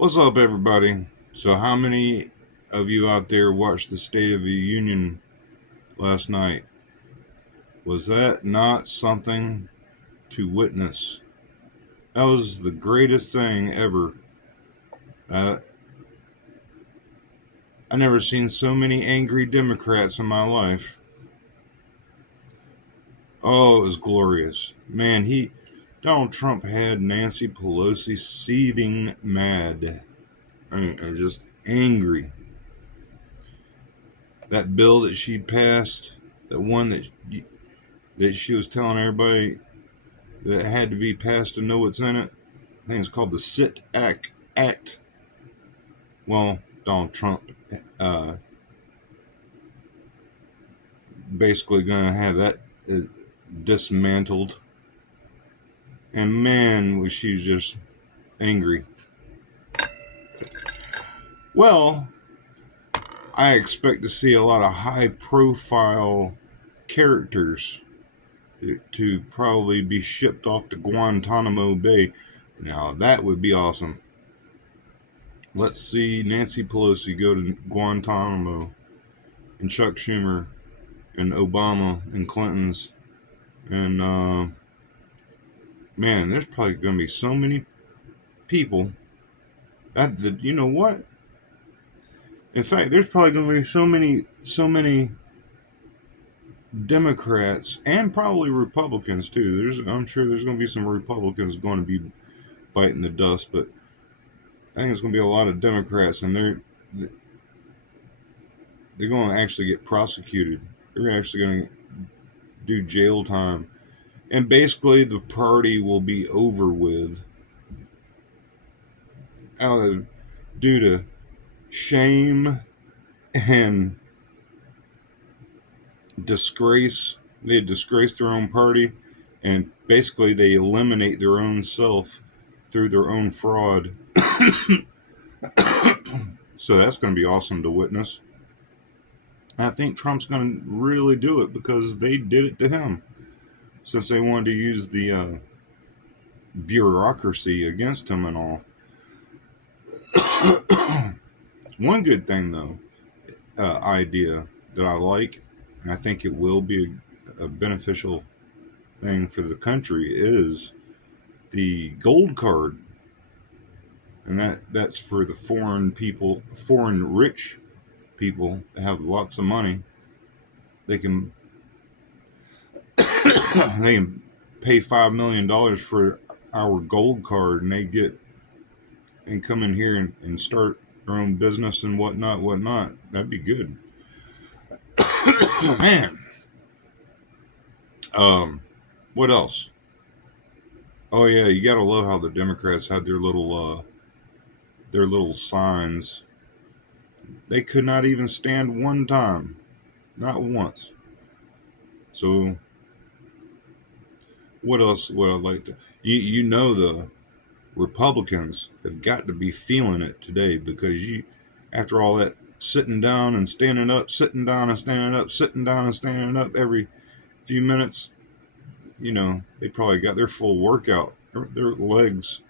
What's up, everybody? So, how many of you out there watched the State of the Union last night? Was that not something to witness? That was the greatest thing ever. Uh, I never seen so many angry Democrats in my life. Oh, it was glorious, man. Donald Trump had Nancy Pelosi seething mad. I mean, just angry. That bill that she passed, that one that she was telling everybody that had to be passed to know what's in it. I think it's called the SIT Act. Well, Donald Trump uh, basically going to have that uh, dismantled. And man, was she just angry. Well, I expect to see a lot of high profile characters to probably be shipped off to Guantanamo Bay. Now, that would be awesome. Let's see Nancy Pelosi go to Guantanamo and Chuck Schumer and Obama and Clinton's. And man, there's probably going to be so many people. You know what? In fact, there's probably going to be so many Democrats and probably Republicans too. I'm sure there's going to be some Republicans going to be biting the dust, but I think it's going to be a lot of Democrats, and they're going to actually get prosecuted. They're actually going to do jail time, and basically the party will be over with out of due to shame and disgrace. They disgrace their own party, and basically they eliminate their own self through their own fraud. So that's going to be awesome to witness. And I think Trump's going to really do it because they did it to him, since they wanted to use the bureaucracy against him and all. One good thing, though, idea that I like, and I think it will be a beneficial thing for the country, is the gold card, and that's for the foreign people, foreign rich people that have lots of money. They can they can pay $5 million for our gold card, and they get and come in here and start their own business and whatnot. That'd be good. Man. What else? Oh yeah, you gotta love how the Democrats had their little signs. They could not even stand one time, not once. So what else would I like to? You know the Republicans have got to be feeling it today, because after all that sitting down and standing up, sitting down and standing up, sitting down and standing up every few minutes, they probably got their full workout. Their legs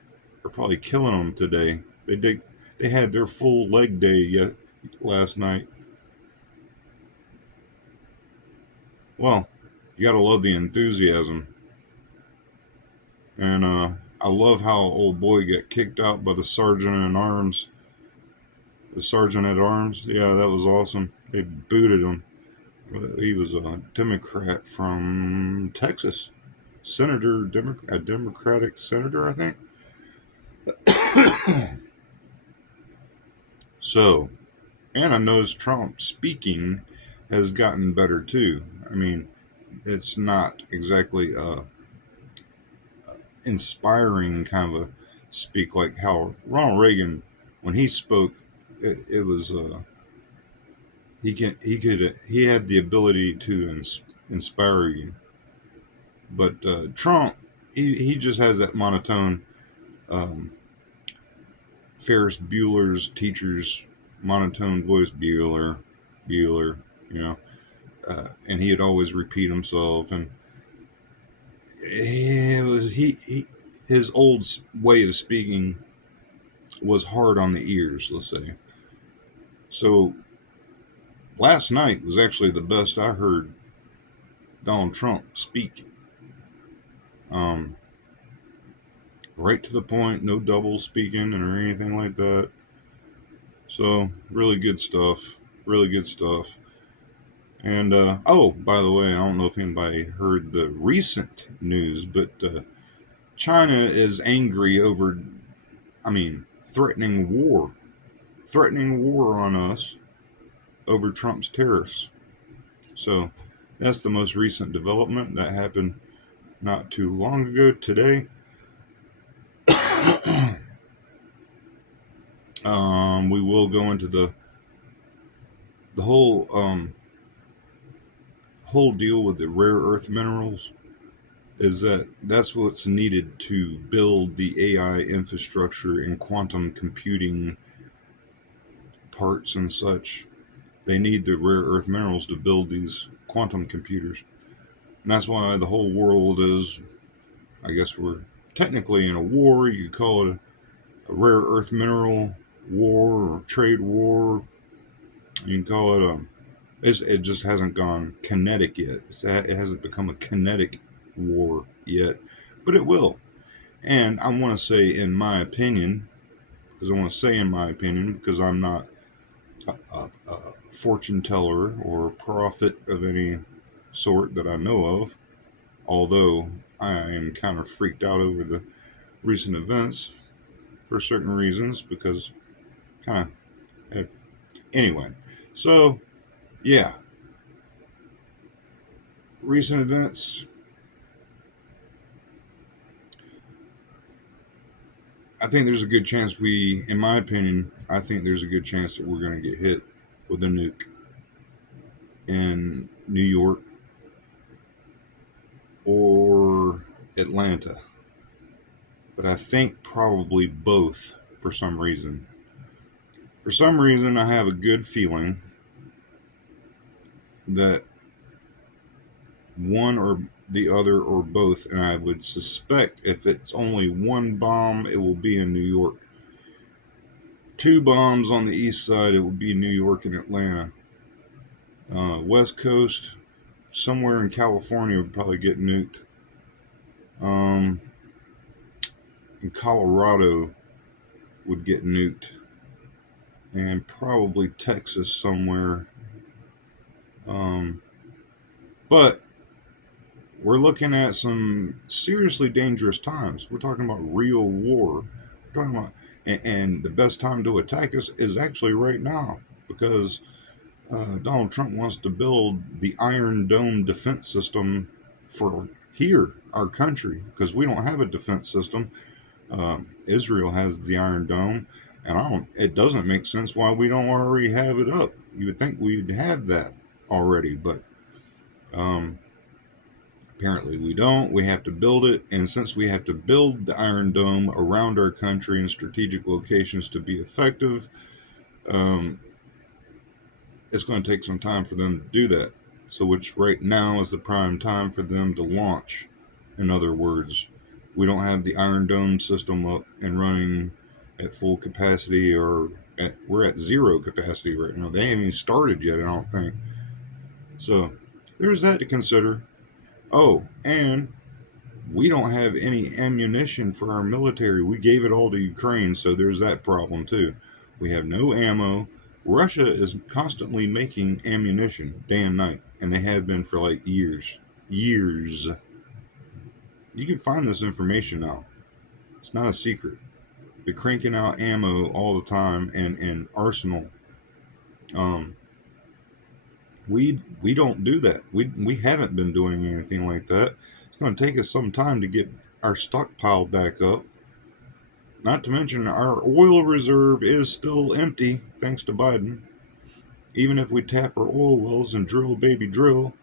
are probably killing them today. They had their full leg day yet last night. Well, you gotta love the enthusiasm. And I love how old boy got kicked out by the sergeant at arms. The sergeant at arms, yeah, that was awesome. They booted him. He was a Democrat from Texas, a Democratic senator, I think. So, and I noticed Trump speaking has gotten better too. I mean, it's not exactly inspiring kind of a speak like how Ronald Reagan, when he spoke, it was he had the ability to inspire you. But Trump, he just has that monotone. Um, Ferris Bueller's teacher's monotone voice, Bueller, you know, and he'd always repeat himself, and it was his old way of speaking was hard on the ears, let's say. So last night was actually the best I heard Donald Trump speak. Um, right to the point, no double speaking or anything like that. So really good stuff. Really good stuff. And oh, by the way, I don't know if anybody heard the recent news, but China is angry over, threatening war on us over Trump's tariffs. So that's the most recent development that happened not too long ago today. We will go into the whole deal with the rare earth minerals. That's what's needed to build the AI infrastructure and quantum computing parts and such. They need the rare earth minerals to build these quantum computers. And that's why the whole world is, I guess we're technically in a war. You could call it a rare earth mineral war or trade war. You can call it it just hasn't gone kinetic yet. It hasn't become a kinetic war yet, but it will. And I want to say, in my opinion, because I'm not a fortune teller or prophet of any sort that I know of, although I am kind of freaked out over the recent events for certain reasons, because kind of, anyway. So, yeah, recent events. I think there's a good chance in my opinion, I think there's a good chance that we're going to get hit with a nuke in New York or Atlanta. But I think probably both for some reason. For some reason, I have a good feeling that one or the other or both, and I would suspect if it's only one bomb, it will be in New York. Two bombs on the east side, it will be New York and Atlanta. West Coast, somewhere in California, would probably get nuked. In Colorado would get nuked. And probably Texas somewhere. But we're looking at some seriously dangerous times. We're talking about real war. We're talking about, and the best time to attack us is actually right now, because Donald Trump wants to build the Iron Dome defense system for here, our country, because we don't have a defense system. Israel has the Iron Dome, and it doesn't make sense why we don't already have it up. You would think we'd have that already, but apparently we don't. We have to build it, and since we have to build the Iron Dome around our country in strategic locations to be effective, it's going to take some time for them to do that. So, which right now is the prime time for them to launch. In other words, we don't have the Iron Dome system up and running at full capacity, we're at zero capacity right now. They haven't even started yet, I don't think. So, there's that to consider. Oh, and we don't have any ammunition for our military. We gave it all to Ukraine, so there's that problem too. We have no ammo. Russia is constantly making ammunition day and night, and they have been for like years. Years. You can find this information out. It's not a secret. They're cranking out ammo all the time and arsenal. Um, we don't do that. We haven't been doing anything like that. It's going to take us some time to get our stockpile back up. Not to mention our oil reserve is still empty thanks to Biden. Even if we tap our oil wells and drill, baby, drill,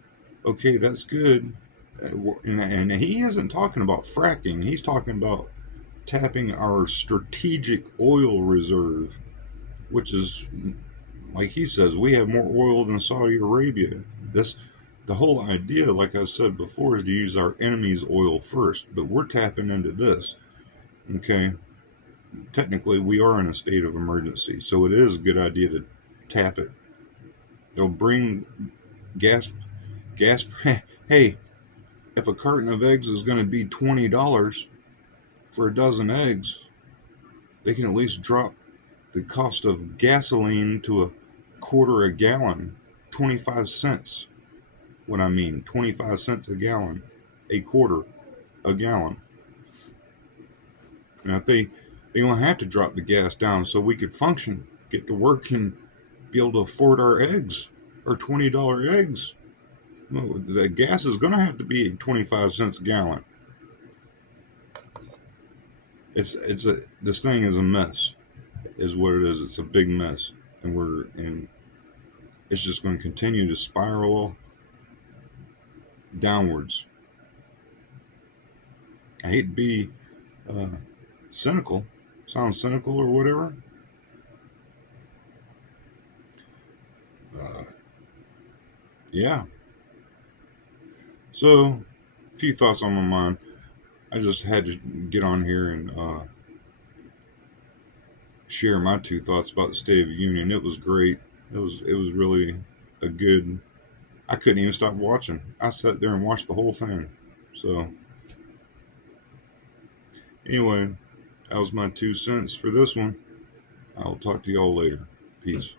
okay, that's good. And he isn't talking about fracking. He's talking about tapping our strategic oil reserve, which is, like he says, we have more oil than Saudi Arabia. The whole idea, like I said before, is to use our enemy's oil first. But we're tapping into this. Okay. technically we are in a state of emergency, so it is a good idea to tap it. It'll bring gas gas. Hey, if a carton of eggs is going to be $20 for a dozen eggs, they can at least drop the cost of gasoline to a quarter a gallon, 25 cents. What I mean, 25 cents a gallon, a quarter a gallon. Now, if they don't have to drop the gas down so we could function, get to work, and be able to afford our eggs, our $20 eggs. No, the gas is going to have to be 25 cents a gallon. This thing is a mess, is what it is. It's a big mess, and it's just going to continue to spiral downwards. I hate to be uh, cynical, sounds cynical or whatever. Uh, yeah. So, a few thoughts on my mind. I just had to get on here and share my two thoughts about the State of the Union. It was great. It was really a good. I couldn't even stop watching. I sat there and watched the whole thing. So anyway, that was my 2 cents for this one. I'll talk to y'all later. Peace.